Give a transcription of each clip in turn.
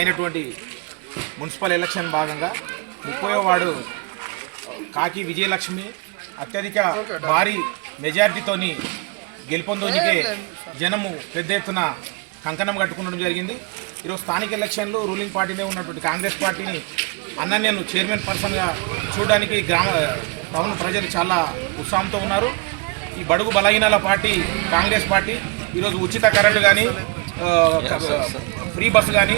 అయినటువంటి municipal election భాగంగా ముప్పై వార్డు కాకి విజయలక్ష్మి అత్యధిక భారీ మెజారిటీతోని గెలుపొందోనికే జనము పెద్ద ఎత్తున కంకణం కట్టుకోవడం జరిగింది. ఈరోజు స్థానిక ఎలక్షన్లో రూలింగ్ పార్టీనే ఉన్నటువంటి కాంగ్రెస్ పార్టీని అన్నన్యను చైర్మన్ పర్సన్గా చూడడానికి గ్రామ టౌన్ ప్రజలు చాలా ఉత్సాహంతో ఉన్నారు. ఈ బడుగు బలహీనాల పార్టీ కాంగ్రెస్ పార్టీ ఈరోజు ఉచిత కరెంటు కానీ ఫ్రీ బస్సు కానీ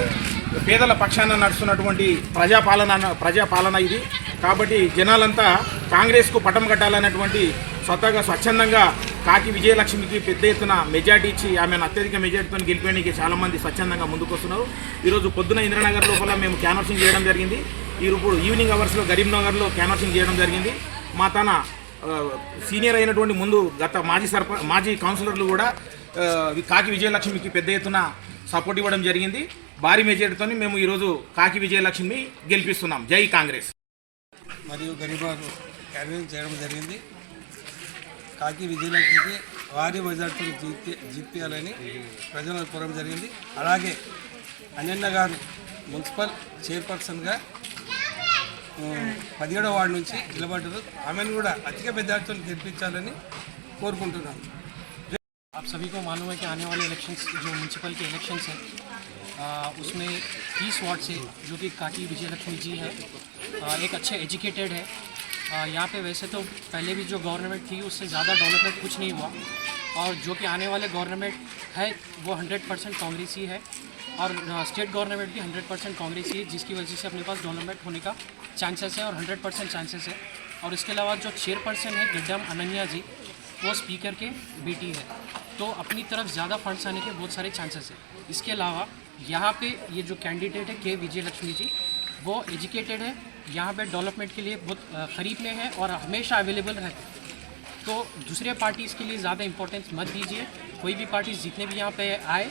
పేదల పక్షాన నడుస్తున్నటువంటి ప్రజాపాలన ప్రజాపాలన ఇది. కాబట్టి జనాలంతా కాంగ్రెస్కు పటం కట్టాలన్నటువంటి స్వతహాగా స్వచ్ఛందంగా కాకి విజయలక్ష్మికి పెద్ద ఎత్తున మెజార్టీ ఇచ్చి ఆమెను అత్యధిక మెజార్టీతో గెలిపేయడానికి చాలామంది స్వచ్ఛందంగా ముందుకొస్తున్నారు. ఈరోజు పొద్దున ఇంద్రనగర్ లోపల మేము క్యాన్వర్సింగ్ చేయడం జరిగింది. ఇప్పుడు ఈవినింగ్ అవర్స్లో గరీంనగర్లో క్యాన్వర్సింగ్ చేయడం జరిగింది. మా తన సీనియర్ అయినటువంటి ముందు గత మాజీ సర్ప మాజీ కౌన్సిలర్లు కూడా కాకి విజయలక్ష్మికి పెద్ద ఎత్తున సపోర్ట్ ఇవ్వడం జరిగింది. భారీ మెజారిటీతో మేము ఈరోజు కాకి విజయలక్ష్మిని గెలిపిస్తున్నాం జై కాంగ్రెస్ మరియు గరీబారు క్యాన్వింగ్ చేయడం జరిగింది కాకి విజయలక్ష్మికి వారి మెజార్టీని జీపి జీపియాలని ప్రజలను కోరడం జరిగింది అలాగే అనన్య గారు మున్సిపల్ చైర్పర్సన్గా పదిహేడవ వార్డు నుంచి నిలబడ్డారు ఆమెను కూడా అధిక మెజార్టీతో గెలిపించాలని కోరుకుంటున్నాను आप सभी को मालूम है कि आने वाले इलेक्शंस जो म्यूनसिपल के इलेक्शंस हैं आ, उसमें 30 वार्ड से जो कि काकी विजयलक्ष्मी जी है आ, एक अच्छे एजुकेटेड है। यहाँ पे वैसे तो पहले भी जो गवर्नमेंट थी उससे ज़्यादा डेवलपमेंट कुछ नहीं हुआ। और जो कि आने वाले गवर्नमेंट है वो 100 परसेंट कांग्रेसी है और स्टेट गवर्नमेंट भी 100 परसेंट कांग्रेसी है जिसकी वजह से अपने पास डेवलपमेंट होने का चांसेस है और 100 परसेंट चांसेस है। और इसके अलावा जो चेयरपर्सन है गड्डम अनन्या जी वो स्पीकर के बेटी है। तो अपनी तरफ़ ज़्यादा फंड्स आने के बहुत सारे चांसेस है। इसके अलावा यहाँ पे ये जो कैंडिडेट है के विजय लक्ष्मी जी वो एजुकेटेड है यहाँ पे डेवलपमेंट के लिए बहुत अ, करीब में है और हमेशा अवेलेबल रहते हैं तो दूसरे पार्टीज़ के लिए ज़्यादा इंपॉर्टेंस मत दीजिए कोई भी पार्टी जितने भी यहाँ पे आए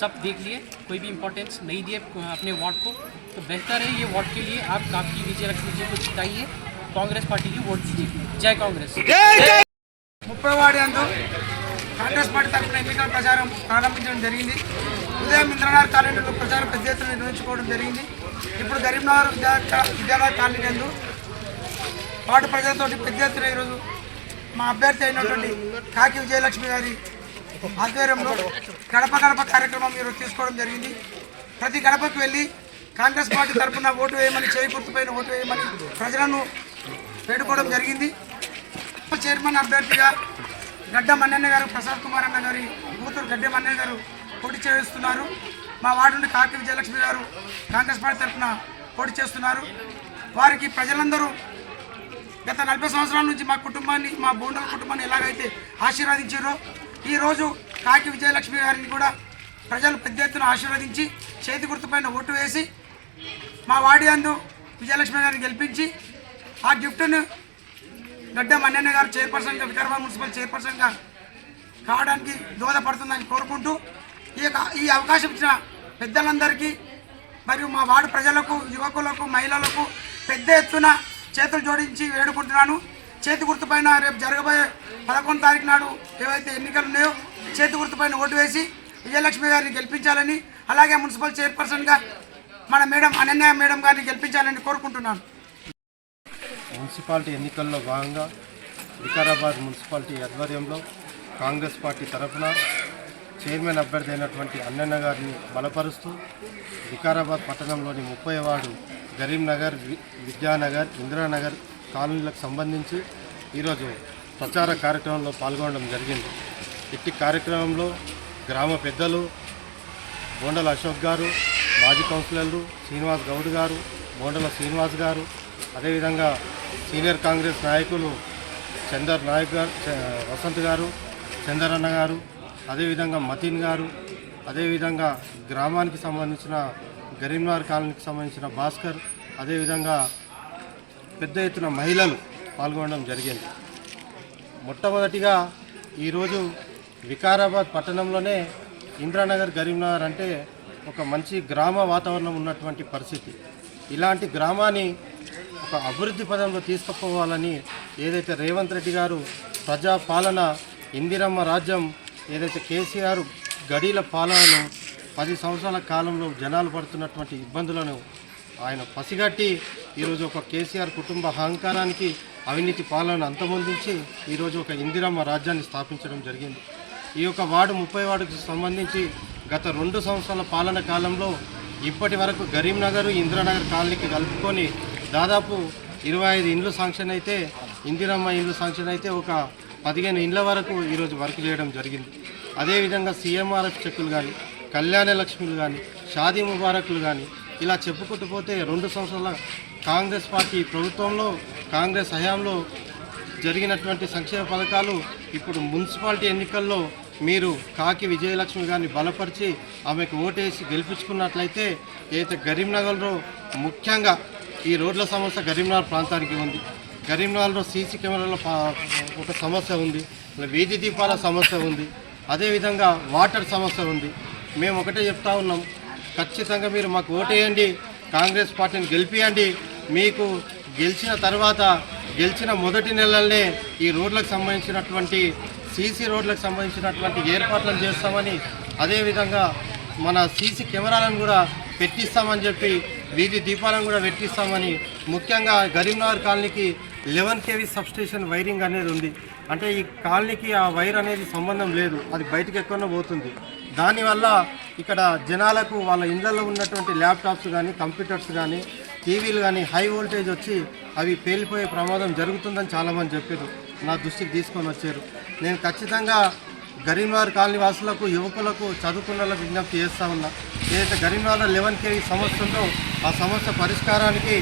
सब देख लिए कोई भी इंपॉर्टेंस नहीं दिए अ, अपने वार्ड को तो बेहतर है ये वार्ड के लिए आप काफी विजय लक्ष्मी जी को जिताइए कांग्रेस पार्टी की वोट दीजिए जय कांग्रेस ముప్పై వాడి అందు కాంగ్రెస్ పార్టీ తరఫున ఎన్నికల ప్రచారం ప్రారంభించడం జరిగింది ఉదయం ఇంద్రనగర్ కాలనీలో ప్రచారం పెద్ద ఎత్తున నిర్వహించుకోవడం జరిగింది. ఇప్పుడు గరీంనగర్ విద్యాలయ కాలనీ నందు వార్డు ప్రజలతోటి పెద్ద ఎత్తున ఈరోజు మా అభ్యర్థి అయినటువంటి కాకి విజయలక్ష్మి గారి ఆధ్వర్యంలో గడప గడప కార్యక్రమం ఈరోజు తీసుకోవడం జరిగింది. ప్రతి గడపకు వెళ్ళి కాంగ్రెస్ పార్టీ తరఫున ఓటు వేయమని చేయి గుర్తుపైన ఓటు వేయమని ప్రజలను వేడుకోవడం జరిగింది. చైర్మన్ అభ్యర్థిగా గడ్డ అన్నయ్య గారు ప్రసాద్ కుమార్ అన్న గారి కూతురు గడ్డ అన్నయ్య గారు పోటీ చేస్తున్నారు. మా వార్డు నుండి కాకి విజయలక్ష్మి గారు కాంగ్రెస్ పార్టీ తరఫున పోటీ చేస్తున్నారు. వారికి ప్రజలందరూ గత నలభై సంవత్సరాల నుంచి మా కుటుంబాన్ని మా బోండల కుటుంబాన్ని ఎలాగైతే ఆశీర్వదించారో ఈరోజు కాకి విజయలక్ష్మి గారిని కూడా ప్రజలు పెద్ద ఎత్తున ఆశీర్వదించి చేతి గుర్తుపైన ఓటు వేసి మా వాడి అందు విజయలక్ష్మి గారిని గెలిపించి ఆ గిఫ్ట్ను గడ్డం అన్నయ్య గారు చైర్పర్సన్గా వికారాబాద్ మున్సిపల్ చైర్పర్సన్గా కావడానికి దోహదపడుతుందని కోరుకుంటూ ఈ ఈ అవకాశం ఇచ్చిన పెద్దలందరికీ మరియు మా వార్డు ప్రజలకు యువకులకు మహిళలకు పెద్ద ఎత్తున చేతులు జోడించి వేడుకుంటున్నాను. చేతి గుర్తుపైన రేపు జరగబోయే పదకొండు తారీఖు నాడు ఏవైతే ఎన్నికలు ఉన్నాయో చేతి గుర్తుపైన ఓటు వేసి విజయలక్ష్మి గారిని గెలిపించాలని అలాగే మున్సిపల్ చైర్పర్సన్గా మన మేడం అనన్య మేడం గారిని గెలిపించాలని కోరుకుంటున్నాను. మున్సిపాలిటీ ఎన్నికల్లో భాగంగా వికారాబాద్ మున్సిపాలిటీ ఆధ్వర్యంలో కాంగ్రెస్ పార్టీ తరఫున చైర్మన్ అభ్యర్థి అయినటువంటి అన్నన్న గారిని బలపరుస్తూ వికారాబాద్ పట్టణంలోని ముప్పై వార్డు గరీంనగర్ వి- విద్యానగర్ ఇందిరానగర్ కాలనీలకు సంబంధించి ఈరోజు ప్రచార కార్యక్రమంలో పాల్గొనడం జరిగింది. ఇట్టి కార్యక్రమంలో గ్రామ పెద్దలు బోండల అశోక్ గారు మాజీ కౌన్సిలర్లు శ్రీనివాస్ గౌడ్ గారు బోండల శ్రీనివాస్ గారు అదేవిధంగా సీనియర్ కాంగ్రెస్ నాయకులు చందర్ నాయక్ గారు వసంత్ గారు చందర్ అన్న గారు అదేవిధంగా మతిన్ గారు అదేవిధంగా గ్రామానికి సంబంధించిన గరీంనార్ కాలనీకి సంబంధించిన భాస్కర్ అదేవిధంగా పెద్ద ఎత్తున మహిళలు పాల్గొనడం జరిగింది. మొట్టమొదటిగా ఈరోజు వికారాబాద్ పట్టణంలోనే ఇంద్రానగర్ గరీంనగర్ అంటే ఒక మంచి గ్రామ వాతావరణం ఉన్నటువంటి పరిస్థితి. ఇలాంటి గ్రామాన్ని ఒక అభివృద్ధి పదంలో తీసుకుపోవాలని ఏదైతే రేవంత్ రెడ్డి గారు ప్రజాపాలన ఇందిరమ్మ రాజ్యం ఏదైతే కేసీఆర్ గడీల పాలనలో పది సంవత్సరాల కాలంలో జనాలు పడుతున్నటువంటి ఇబ్బందులను ఆయన పసిగట్టి ఈరోజు ఒక కేసీఆర్ కుటుంబ అహంకారానికి అవినీతి పాలన అంతమొందించి ఈరోజు ఒక ఇందిరమ్మ రాజ్యాన్ని స్థాపించడం జరిగింది. ఈ యొక్క వార్డు ముప్పై వార్డుకు సంబంధించి గత రెండు సంవత్సరాల పాలన కాలంలో ఇప్పటి వరకు గరీంనగర్ ఇందిరానగర్ కాలనీకి కలుపుకొని దాదాపు ఇరవై ఐదు ఇండ్లు శాంక్షన్ అయితే ఇందిరమ్మ ఇండ్లు శాంక్షన్ అయితే ఒక పదిహేను ఇండ్ల వరకు ఈరోజు వర్క్ చేయడం జరిగింది. అదేవిధంగా సీఎంఆర్ఎఫ్ చెక్కులు కానీ కళ్యాణ లక్ష్మిలు కానీ షాదీ ముబారకులు కానీ ఇలా చెప్పుకుంటూ పోతే రెండు సంవత్సరాల కాంగ్రెస్ పార్టీ ప్రభుత్వంలో కాంగ్రెస్ హయాంలో జరిగినటువంటి సంక్షేమ పథకాలు ఇప్పుడు మున్సిపాలిటీ ఎన్నికల్లో మీరు కాకి విజయలక్ష్మి గారిని బలపరిచి ఆమెకు ఓటేసి గెలిపించుకున్నట్లయితే ఏదైతే గరీంనగర్లో ముఖ్యంగా ఈ రోడ్ల సమస్య గరీంనగర్ ప్రాంతానికి ఉంది. కరీంనగర్లో సీసీ కెమెరాలో పా- ఒక సమస్య ఉంది వీధి దీపాల సమస్య ఉంది అదేవిధంగా వాటర్ సమస్య ఉంది. మేము ఒకటే చెప్తా ఉన్నాం ఖచ్చితంగా మీరు మాకు ఓటేయండి కాంగ్రెస్ పార్టీని గెలిపియండి మీకు గెలిచిన తర్వాత గెలిచిన మొదటి నెలలనే ఈ రోడ్లకు సంబంధించినటువంటి సీసీ రోడ్లకు సంబంధించినటువంటి ఏర్పాట్లను చేస్తామని అదేవిధంగా మన సీసీ కెమెరాలను కూడా పెట్టిస్తామని చెప్పి వీధి దీపాలను కూడా పెట్టిస్తామని ముఖ్యంగా గరీంనగర్ కాలనీకి లెవెన్ కేవీ సబ్స్టేషన్ వైరింగ్ అనేది ఉంది. అంటే ఈ కాలనీకి ఆ వైర్ అనేది సంబంధం లేదు. అది బయటకు ఎక్కడో పోతుంది. దానివల్ల ఇక్కడ జనాలకు వాళ్ళ ఇండ్లలో ఉన్నటువంటి ల్యాప్టాప్స్ కానీ కంప్యూటర్స్ కానీ టీవీలు కానీ హై వోల్టేజ్ వచ్చి అవి పేలిపోయే ప్రమాదం జరుగుతుందని చాలామంది చెప్పారు. నా దృష్టికి తీసుకొని వచ్చారు. నేను ఖచ్చితంగా గరీంనగర్ కాలనీ వాసులకు యువకులకు చదువుకున్న వాళ్ళకు విజ్ఞప్తి చేస్తా ఉన్నా. ఏదైతే గరీంనగర్ లెవెన్ కేవీ సమస్య ఉందో ఆ సమస్య పరిష్కారానికి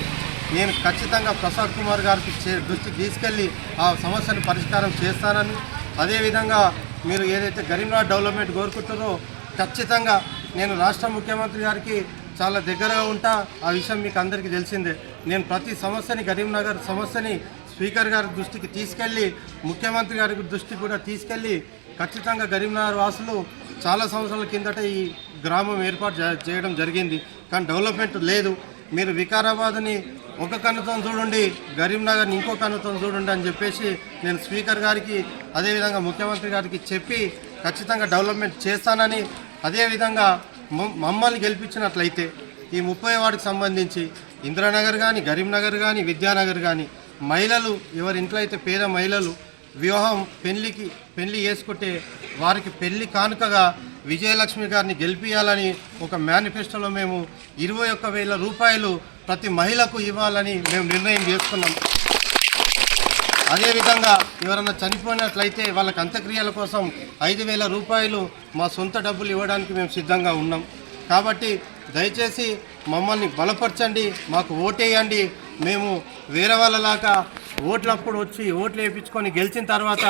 నేను ఖచ్చితంగా ప్రసాద్ కుమార్ గారికి చే- దృష్టికి తీసుకెళ్ళి ఆ సమస్యను పరిష్కారం చేస్తానని అదేవిధంగా మీరు ఏదైతే గరీంనగర్ డెవలప్మెంట్ కోరుకుంటారో ఖచ్చితంగా నేను రాష్ట్ర ముఖ్యమంత్రి గారికి చాలా దగ్గరగా ఉంటా. ఆ విషయం మీకు అందరికీ తెలిసిందే. నేను ప్రతి సమస్యని గరీంనగర్ సమస్యని స్పీకర్ గారి దృష్టికి తీసుకెళ్ళి ముఖ్యమంత్రి గారి దృష్టికి కూడా తీసుకెళ్ళి ఖచ్చితంగా గరీంనగర్ వాసులు చాలా సంవత్సరాల కిందట ఈ గ్రామం ఏర్పాటు చేయడం జరిగింది. కానీ డెవలప్మెంట్ లేదు. మీరు వికారాబాద్ని ఒక కన్నుతో చూడండి గరీంనగర్ని ఇంకో కన్నుతో చూడండి అని చెప్పేసి నేను స్పీకర్ గారికి అదేవిధంగా ముఖ్యమంత్రి గారికి చెప్పి ఖచ్చితంగా డెవలప్మెంట్ చేస్తానని అదేవిధంగా మమ్మల్ని గెలిపించినట్లయితే ఈ ముప్పై వాడికి సంబంధించి ఇందిరానగర్ కానీ గరీంనగర్ కానీ విద్యానగర్ కానీ మహిళలు ఎవరి ఇంట్లో అయితే పేద మహిళలు వివాహం పెళ్ళికి పెళ్ళి చేసుకుంటే వారికి పెళ్ళి కానుకగా విజయలక్ష్మి గారిని గెలిపించాలని ఒక మేనిఫెస్టోలో మేము ఇరవై ఒక్క వేల రూపాయలు ప్రతి మహిళకు ఇవ్వాలని మేము నిర్ణయం చేసుకున్నాం. అదేవిధంగా ఎవరన్నా చనిపోయినట్లయితే వాళ్ళకి అంత్యక్రియల కోసం ఐదు వేల రూపాయలు మా సొంత డబ్బులు ఇవ్వడానికి మేము సిద్ధంగా ఉన్నాం. కాబట్టి దయచేసి మమ్మల్ని బలపరచండి మాకు ఓటేయండి. మేము వేరే వాళ్ళలాగా ఓట్లప్పుడు వచ్చి ఓట్లు వేయించుకొని గెలిచిన తర్వాత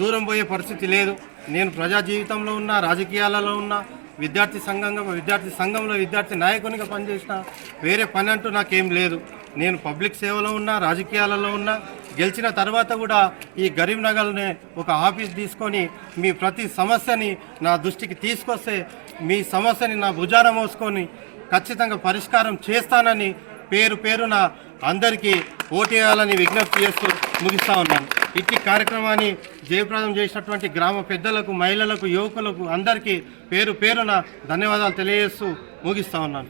దూరం పోయే పరిస్థితి లేదు. నేను ప్రజా జీవితంలో ఉన్న రాజకీయాలలో ఉన్న విద్యార్థి సంఘంగా విద్యార్థి సంఘంలో విద్యార్థి నాయకునిగా పనిచేసిన వేరే పని అంటూ నాకేం లేదు. నేను పబ్లిక్ సేవలో ఉన్నా రాజకీయాలలో ఉన్నా గెలిచిన తర్వాత కూడా ఈ గరీంనగర్నే ఒక ఆఫీస్ తీసుకొని మీ ప్రతి సమస్యని నా దృష్టికి తీసుకొస్తే మీ సమస్యని నా భుజాన మోసుకొని ఖచ్చితంగా పరిష్కారం చేస్తానని పేరు పేరున అందరికీ ఓటేయాలని విజ్ఞప్తి చేస్తూ ముగిస్తా ఉన్నాను. ఇట్టి కార్యక్రమాన్ని జయప్రదం చేసినటువంటి గ్రామ పెద్దలకు మహిళలకు యువకులకు అందరికీ పేరు పేరున ధన్యవాదాలు తెలియజేస్తూ ముగిస్తా ఉన్నాను.